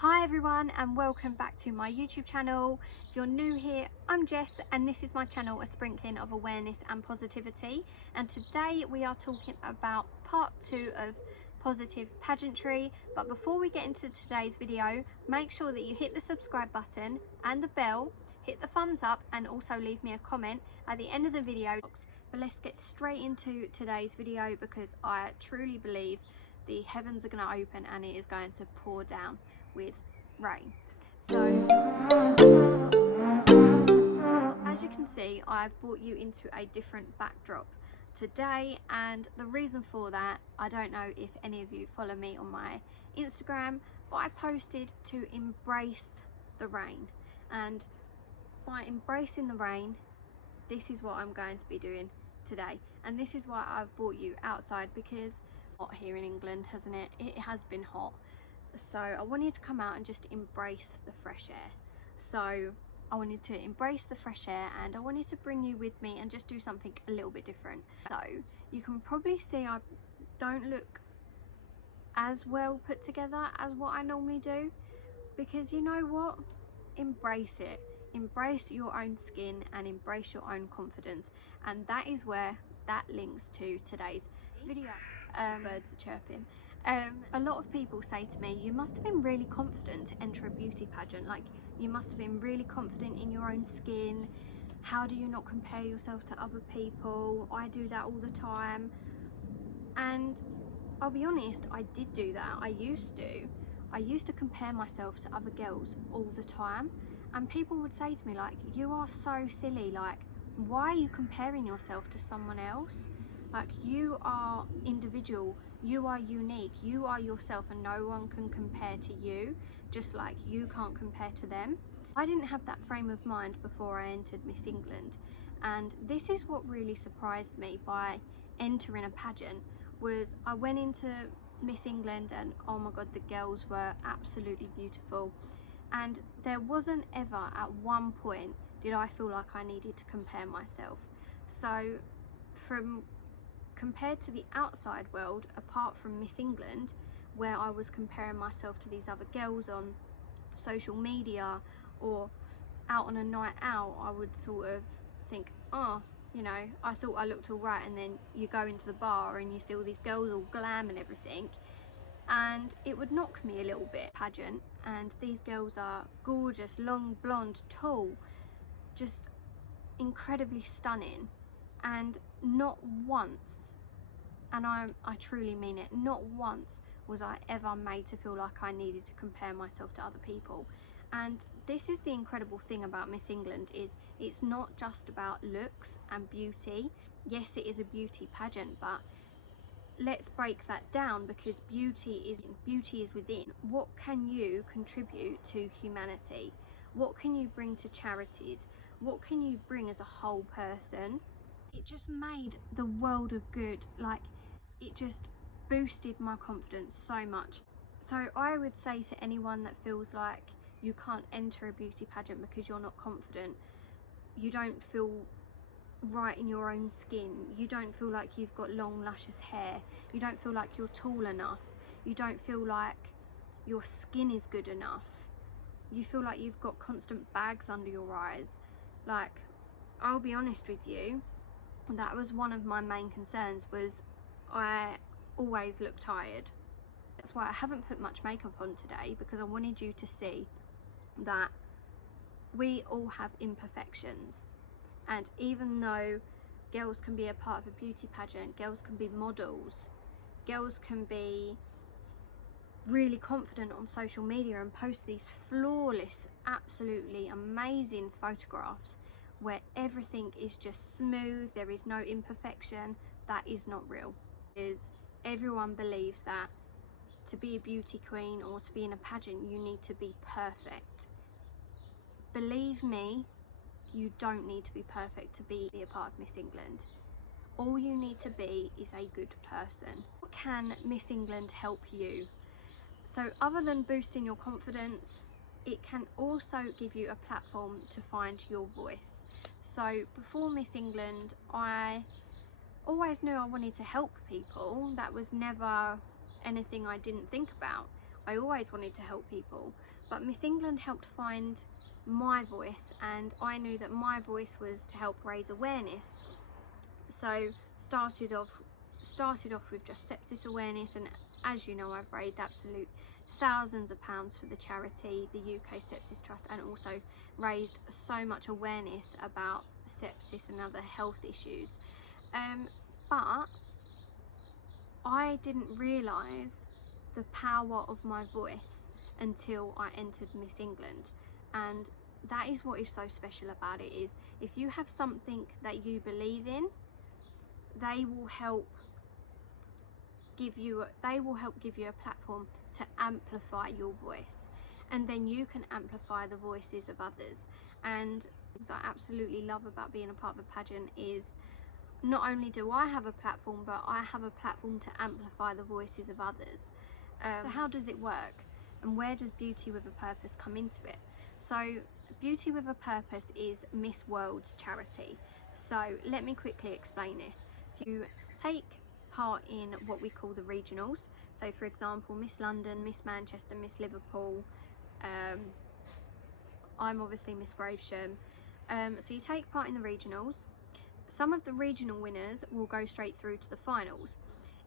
Hi everyone and welcome back to my YouTube channel. If you're new here, I'm Jess and this is my channel, a sprinkling of awareness and positivity. And today we are talking about part 2 of positive pageantry. But before we get into today's video, make sure that you hit the subscribe button and the bell, hit the thumbs up and also leave me a comment at the end of the video. But let's get straight into today's video because I truly believe the heavens are going to open and it is going to pour down with rain. So as you can see, I've brought you into a different backdrop today, and the reason for that, I don't know if any of you follow me on my Instagram, but I posted to embrace the rain, and by embracing the rain, this is what I'm going to be doing today. And this is why I've brought you outside, because hot here in England, hasn't it? It has been hot. So I wanted to come out and just embrace the fresh air. So I wanted to embrace the fresh air and I wanted to bring you with me and just do something a little bit different. So you can probably see I don't look as well put together as what I normally do, because you know what? Embrace it. Embrace your own skin and embrace your own confidence, and that is where that links to today's video. Birds are chirping. A lot of people say to me, you must have been really confident to enter a beauty pageant, like you must have been really confident in your own skin. How do you not compare yourself to other people? I do that all the time. And I'll be honest, I did do that. I used to compare myself to other girls all the time, and people would say to me like, you are so silly, like why are you comparing yourself to someone else? Like, you are individual, you are unique, you are yourself, and no one can compare to you, just like you can't compare to them. I didn't have that frame of mind before I entered Miss England, and this is what really surprised me by entering a pageant. Was I went into Miss England and oh my god, the girls were absolutely beautiful, and there wasn't ever at one point did I feel like I needed to compare myself. So from compared to the outside world, apart from Miss England, where I was comparing myself to these other girls on social media or out on a night out, I would sort of think, oh, you know, I thought I looked all right, and then you go into the bar and you see all these girls all glam and everything, and it would knock me a little bit. Pageant, and these girls are gorgeous, long, blonde, tall, just incredibly stunning, and not once, and I truly mean it, not once was I ever made to feel like I needed to compare myself to other people. And this is the incredible thing about Miss England, is it's not just about looks and beauty. Yes, it is a beauty pageant, but let's break that down, because beauty is within. What can you contribute to humanity? What can you bring to charities? What can you bring as a whole person? It just made the world of good. Like, it just boosted my confidence so much. So I would say to anyone that feels like you can't enter a beauty pageant because you're not confident, you don't feel right in your own skin, you don't feel like you've got long luscious hair, you don't feel like you're tall enough, you don't feel like your skin is good enough, you feel like you've got constant bags under your eyes, like, I'll be honest with you, that was one of my main concerns, was I always look tired. That's why I haven't put much makeup on today, because I wanted you to see that we all have imperfections. And even though girls can be a part of a beauty pageant, girls can be models, girls can be really confident on social media and post these flawless, absolutely amazing photographs where everything is just smooth, there is no imperfection, that is not real. Is everyone believes that to be a beauty queen or to be in a pageant you need to be perfect. Believe me, you don't need to be perfect to be a part of Miss England. All you need to be is a good person. How can Miss England help you? So other than boosting your confidence, it can also give you a platform to find your voice. So before Miss England, I always knew I wanted to help people. That was never anything I didn't think about. I always wanted to help people, but Miss England helped find my voice, and I knew that my voice was to help raise awareness. So started off with just sepsis awareness, and as you know, I've raised absolute thousands of pounds for the charity, the UK Sepsis Trust, and also raised so much awareness about sepsis and other health issues. But I didn't realise the power of my voice until I entered Miss England, and that is what is so special about it. Is if you have something that you believe in, they will help give you a platform to amplify your voice, and then you can amplify the voices of others. And what I absolutely love about being a part of a pageant is not only do I have a platform, but I have a platform to amplify the voices of others. So how does it work, and where does Beauty with a Purpose come into it? So Beauty with a Purpose is Miss World's charity. So let me quickly explain this. You take part in what we call the regionals. So for example, Miss London, Miss Manchester, Miss Liverpool, I'm obviously Miss Gravesham. So you take part in the regionals. Some of the regional winners will go straight through to the finals,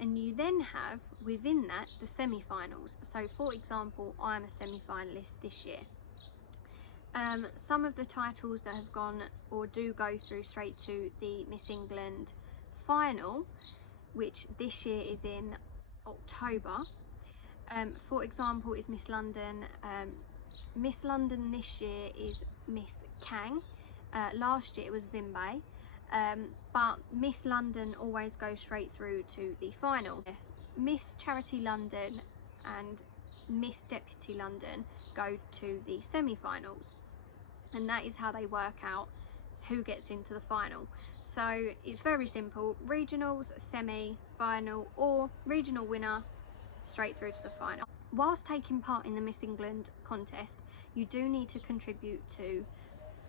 and you then have within that the semi-finals. So for example, I'm a semi-finalist this year. Some of the titles that have gone or do go through straight to the Miss England final, which this year is in October. For example, is Miss London. Miss London this year is Miss Kang. Last year it was Vimbe. But Miss London always goes straight through to the final. Yes. Miss Charity London and Miss Deputy London go to the semi-finals, and that is how they work out who gets into the final. So it's very simple: regionals, semi-final, or regional winner straight through to the final. Whilst taking part in the Miss England contest, you do need to contribute to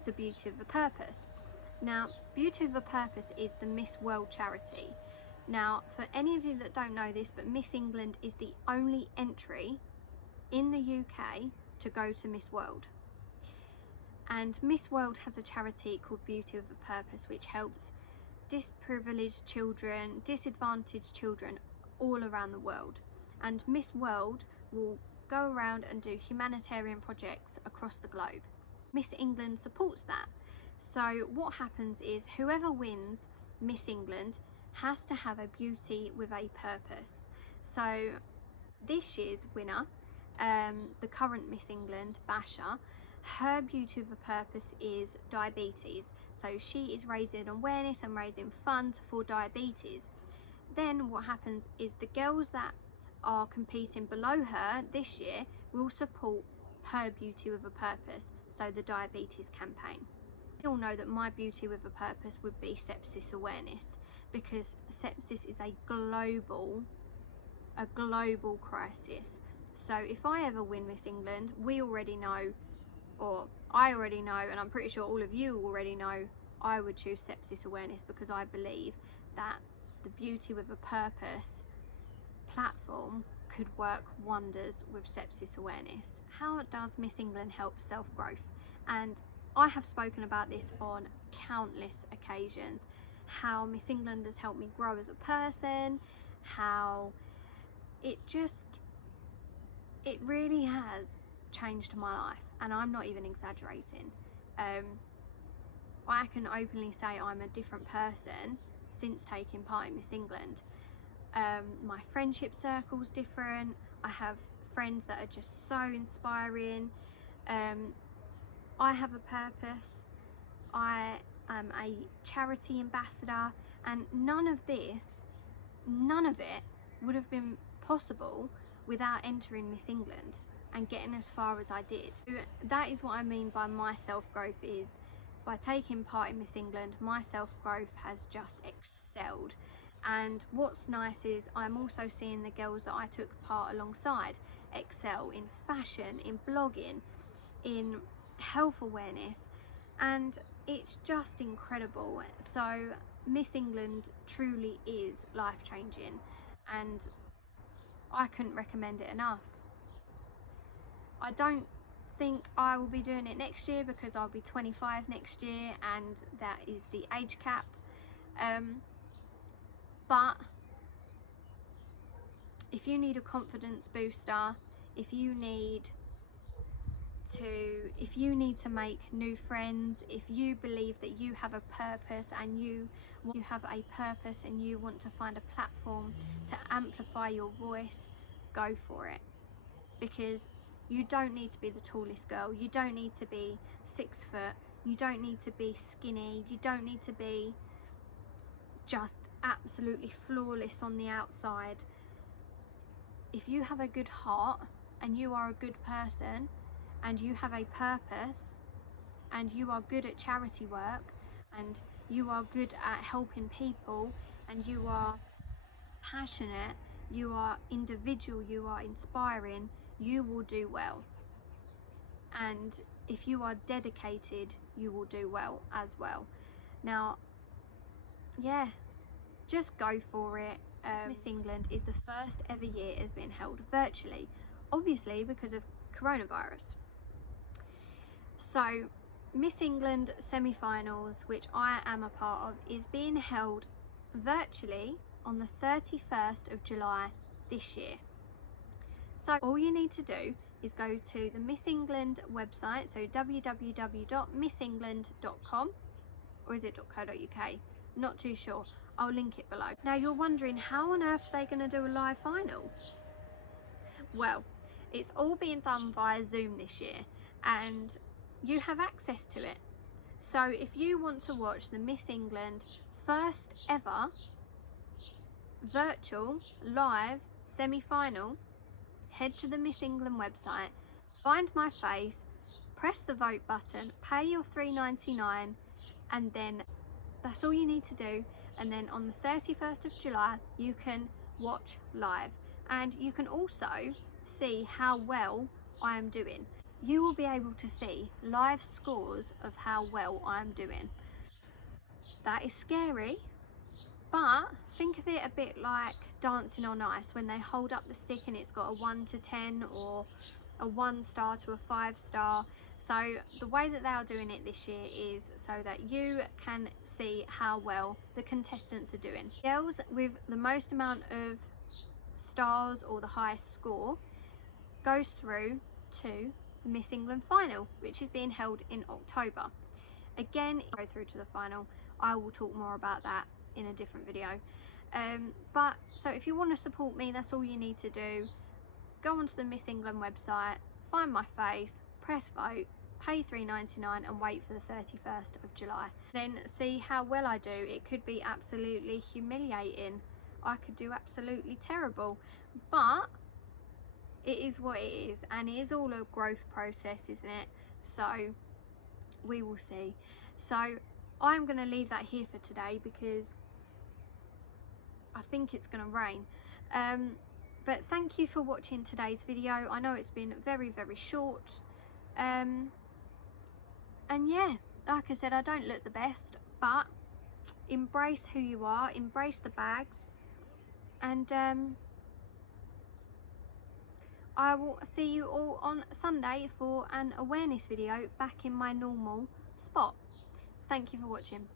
the Beauty of a Purpose. Now, Beauty with a Purpose is the Miss World charity. Now, for any of you that don't know this, but Miss England is the only entry in the UK to go to Miss World. And Miss World has a charity called Beauty with a Purpose, which helps disprivileged children, disadvantaged children all around the world. And Miss World will go around and do humanitarian projects across the globe. Miss England supports that. So what happens is whoever wins Miss England has to have a beauty with a purpose. So this year's winner, the current Miss England, Basha, her beauty with a purpose is diabetes. So she is raising awareness and raising funds for diabetes. Then what happens is the girls that are competing below her this year will support her beauty with a purpose, so the diabetes campaign. We all know that my beauty with a purpose would be sepsis awareness, because sepsis is a global crisis. So if I ever win Miss England, we already know, or I already know, and I'm pretty sure all of you already know, I would choose sepsis awareness, because I believe that the Beauty with a Purpose platform could work wonders with sepsis awareness. How does Miss England help self-growth? And I have spoken about this on countless occasions, how Miss England has helped me grow as a person, how it really has changed my life, and I'm not even exaggerating. I can openly say I'm a different person since taking part in Miss England. My friendship circle's different. I have friends that are just so inspiring. I have a purpose. I am a charity ambassador, and none of it would have been possible without entering Miss England and getting as far as I did. That is what I mean by my self-growth. Is by taking part in Miss England, my self-growth has just excelled. And what's nice is I'm also seeing the girls that I took part alongside excel in fashion, in blogging, in health awareness, and it's just incredible. So Miss England truly is life-changing, and I couldn't recommend it enough. I don't think I will be doing it next year because I'll be 25 next year and that is the age cap. But if you need a confidence booster, if you need to make new friends, if you believe that you have a purpose and you want to find a platform to amplify your voice, go for it. Because you don't need to be the tallest girl, you don't need to be 6 foot, you don't need to be skinny, you don't need to be just absolutely flawless on the outside. If you have a good heart and you are a good person and you have a purpose and you are good at charity work and you are good at helping people and you are passionate, you are individual, you are inspiring, you will do well. And if you are dedicated, you will do well as well. Now, yeah, just go for it. Miss England is the first ever year it has been held virtually, obviously because of coronavirus. So Miss England semi-finals, which I am a part of, is being held virtually on the 31st of July this year. So all you need to do is go to the Miss England website, so www.missengland.com, or is it .co.uk? Not too sure. I'll link it below. Now you're wondering, how on earth are they going to do a live final? Well, it's all being done via Zoom this year and you have access to it. So if you want to watch the Miss England first ever virtual live semi-final, head to the Miss England website, find my face, press the vote button, pay your $3.99, and then that's all you need to do. And then on the 31st of July you can watch live and you can also see how well I am doing. You will be able to see live scores of how well I am doing. That is scary, but think of it a bit like Dancing on Ice, when they hold up the stick and it's got a 1 to 10 or a 1 star to a 5 star. So the way that they are doing it this year is so that you can see how well the contestants are doing. Girls with the most amount of stars or the highest score goes through to the Miss England final, which is being held in October. Again, go through to the final. I will talk more about that in a different video. But so if you want to support me, that's all you need to do. Go onto the Miss England website, find my face, press vote, pay $3.99 and wait for the 31st of July. Then see how well I do. It could be absolutely humiliating. I could do absolutely terrible, but it is what it is, and it is all a growth process, isn't it? So we will see. So I'm going to leave that here for today because I think it's going to rain. But thank you for watching today's video. I know it's been very, very short. And yeah, like I said, I don't look the best, but embrace who you are, embrace the bags, and I will see you all on Sunday for an awareness video back in my normal spot. Thank you for watching.